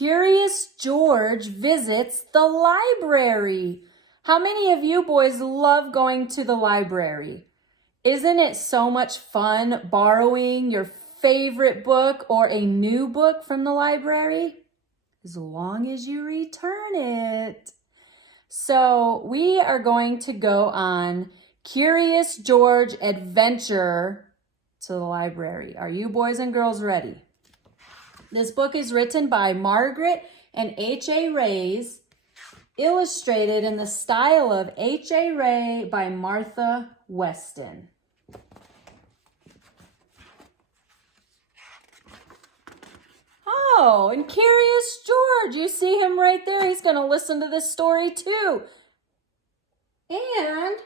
Curious George visits the library. How many of you boys love going to the library? Isn't it so much fun borrowing your favorite book or a new book from the library? As long as you return it. So we are going to go on Curious George adventure to the library. Are you boys and girls ready? This book is written by Margaret and H.A. Rays, illustrated in the style of H.A. Ray by Martha Weston. Oh, and Curious George, you see him right there. He's going to listen to this story too. And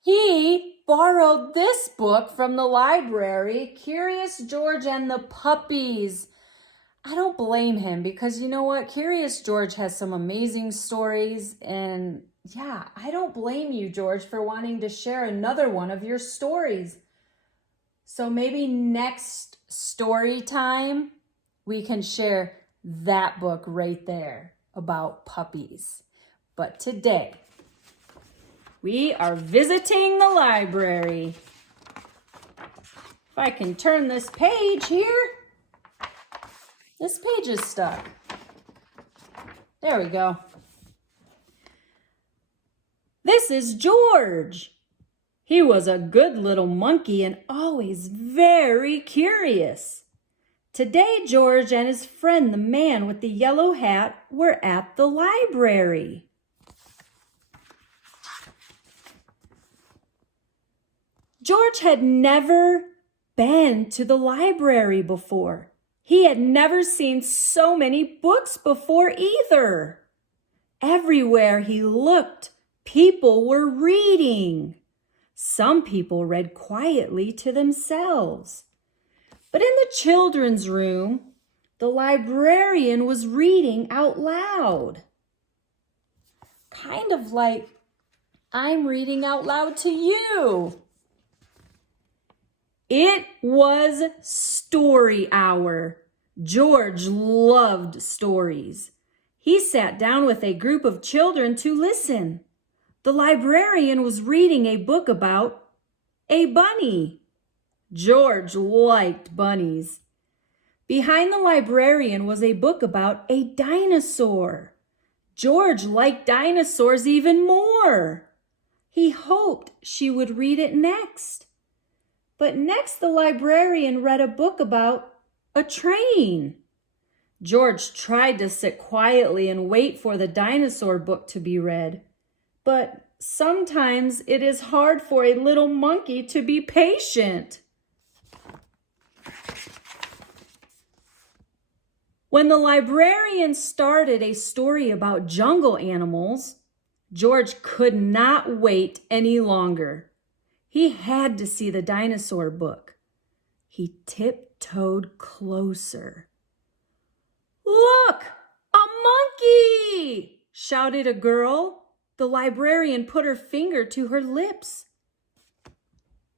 he borrowed this book from the library, Curious George and the Puppies. I don't blame him because you know what? Curious George has some amazing stories. And yeah, I don't blame you, George, for wanting to share another one of your stories. So maybe next story time, we can share that book right there about puppies. But today, we are visiting the library. If I can turn this page here. This page is stuck. There we go. This is George. He was a good little monkey and always very curious. Today, George and his friend, the man with the yellow hat, were at the library. George had never been to the library before. He had never seen so many books before either. Everywhere he looked, people were reading. Some people read quietly to themselves. But in the children's room, the librarian was reading out loud. Kind of like I'm reading out loud to you. It was story hour. George loved stories. He sat down with a group of children to listen. The librarian was reading a book about a bunny. George liked bunnies. Behind the librarian was a book about a dinosaur. George liked dinosaurs even more. He hoped she would read it next. But next the librarian read a book about a train. George tried to sit quietly and wait for the dinosaur book to be read. But sometimes it is hard for a little monkey to be patient. When the librarian started a story about jungle animals, George could not wait any longer. He had to see the dinosaur book. He tiptoed closer. "Look, a monkey!" shouted a girl. The librarian put her finger to her lips.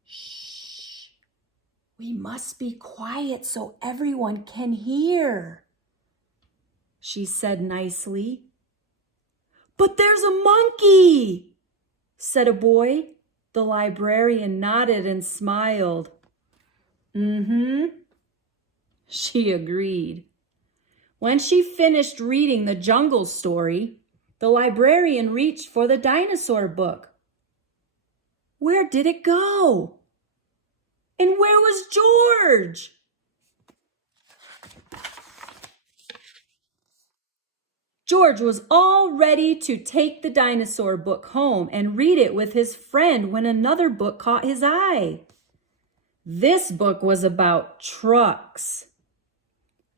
"Shh, we must be quiet so everyone can hear," she said nicely. "But there's a monkey," said a boy. The librarian nodded and smiled. She agreed. When she finished reading the jungle story, the librarian reached for the dinosaur book. Where did it go? And where was George? George was all ready to take the dinosaur book home and read it with his friend when another book caught his eye. This book was about trucks.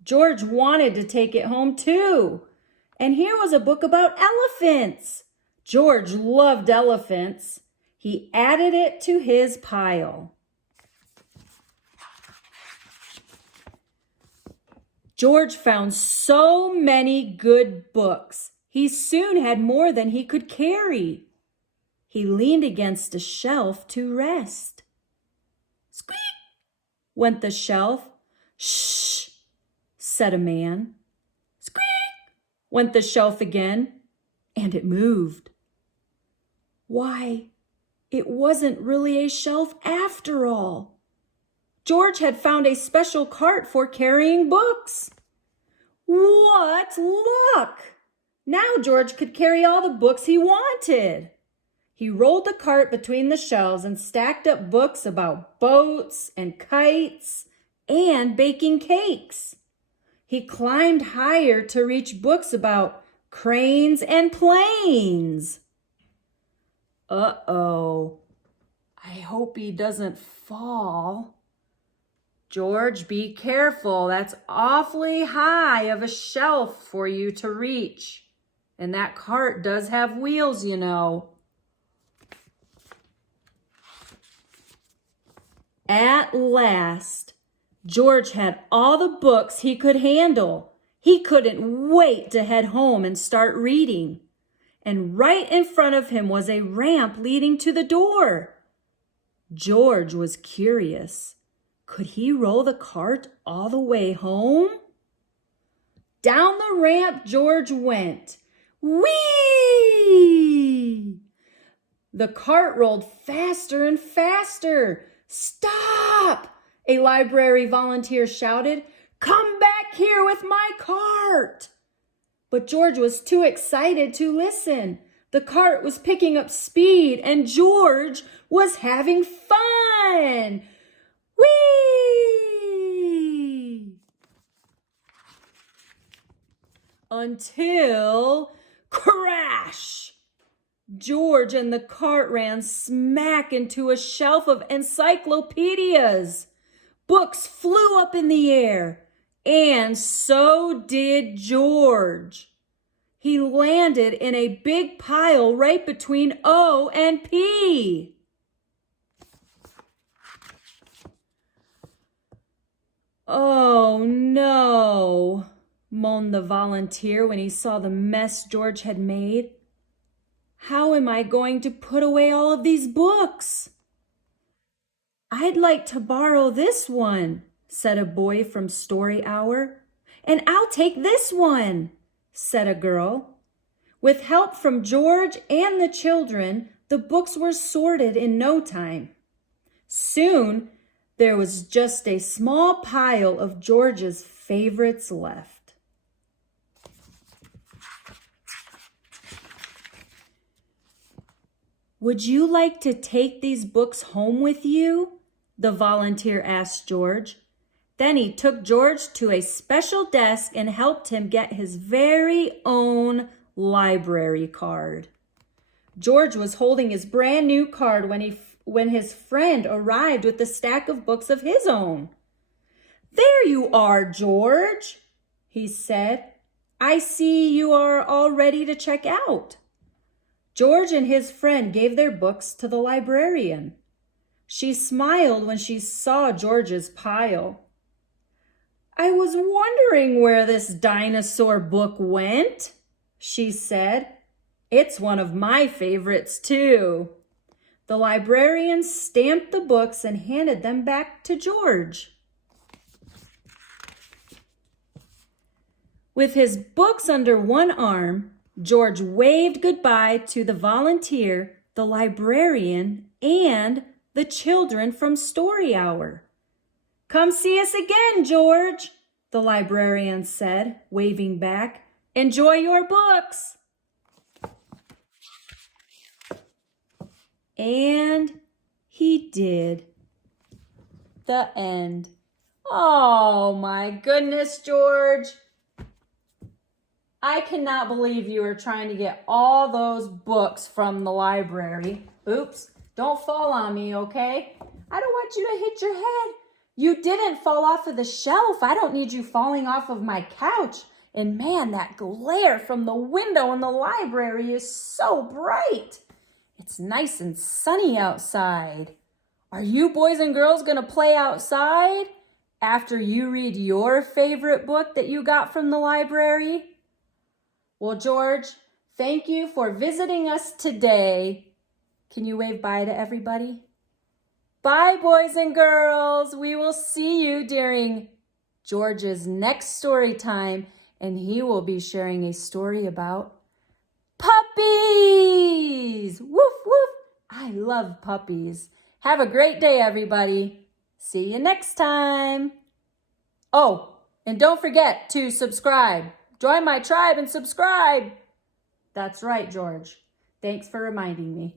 George wanted to take it home too. And here was a book about elephants. George loved elephants. He added it to his pile. George found so many good books. He soon had more than he could carry. He leaned against a shelf to rest. Squeak! Went the shelf. Shh! said a man. Squeak! Went the shelf again, and it moved. Why, it wasn't really a shelf after all. George had found a special cart for carrying books. What luck! Now George could carry all the books he wanted. He rolled the cart between the shelves and stacked up books about boats and kites and baking cakes. He climbed higher to reach books about cranes and planes. Uh-oh, I hope he doesn't fall. George, be careful. That's awfully high of a shelf for you to reach. And that cart does have wheels, you know. At last, George had all the books he could handle. He couldn't wait to head home and start reading. And right in front of him was a ramp leading to the door. George was curious. Could he roll the cart all the way home? Down the ramp George went. Whee! The cart rolled faster and faster. Stop! A library volunteer shouted. Come back here with my cart! But George was too excited to listen. The cart was picking up speed and George was having fun. Whee! Until crash! George and the cart ran smack into a shelf of encyclopedias. Books flew up in the air, and so did George. He landed in a big pile right between O and P. Oh no, moaned the volunteer when he saw the mess George had made. How am I going to put away all of these books? I'd like to borrow this one, said a boy from Story Hour. And I'll take this one, said a girl. With help from George and the children, the books were sorted in no time. Soon, there was just a small pile of George's favorites left. Would you like to take these books home with you? The volunteer asked George. Then he took George to a special desk and helped him get his very own library card. George was holding his brand new card when his friend arrived with a stack of books of his own. There you are, George, he said. I see you are all ready to check out. George and his friend gave their books to the librarian. She smiled when she saw George's pile. I was wondering where this dinosaur book went, she said. It's one of my favorites, too. The librarian stamped the books and handed them back to George. With his books under one arm, George waved goodbye to the volunteer, the librarian, and the children from Story Hour. Come see us again, George, the librarian said, waving back. Enjoy your books. And he did. The end. Oh my goodness, George. I cannot believe you are trying to get all those books from the library. Oops, don't fall on me, okay? I don't want you to hit your head. You didn't fall off of the shelf. I don't need you falling off of my couch. And man, that glare from the window in the library is so bright. It's nice and sunny outside. Are you boys and girls going to play outside after you read your favorite book that you got from the library? Well, George, thank you for visiting us today. Can you wave bye to everybody? Bye, boys and girls. We will see you during George's next story time, and he will be sharing a story about puppies. Woof, woof. I love puppies. Have a great day, everybody. See you next time. Oh, and don't forget to subscribe. Join my tribe and subscribe. That's right, George. Thanks for reminding me.